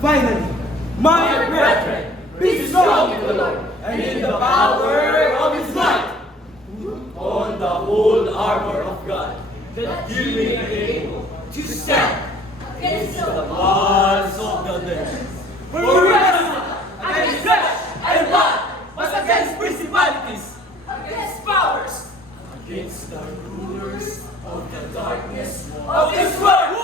Finally, my brethren, be strong in the Lord and in the power of His might. On the whole armor of God, that you may be able to stand against the wiles of the devil. For we wrestle not against flesh and blood, but against principalities, against powers, against the rulers of the darkness of this world.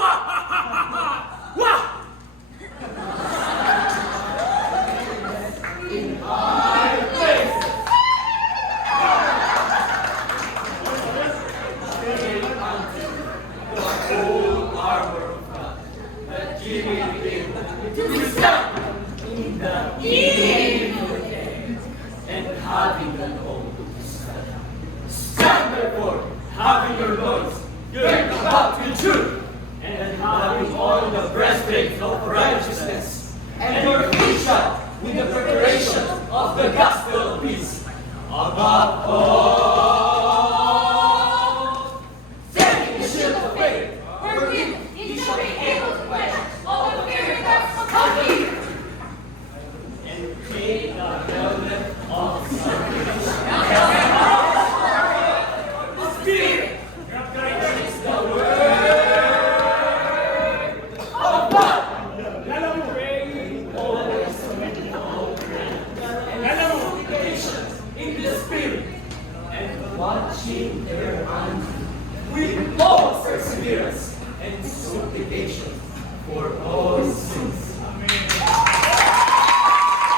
In high places. Whole armor of God, that you may be able to stand in the evil day, and having the hope to stand. Stand therefore, having your loins girt about with truth, and having on the breastplate of righteousness, and your feet shod with the preparation of the gospel of peace. Above all, taking the shield of faith, wherewith ye shall be able to quench all the fiery darts of evil, and take the helmet of salvation. The Spirit, which is the word of God. Praying always with all prayer and supplications in the Spirit, and watching thereunto with all perseverance and supplication for all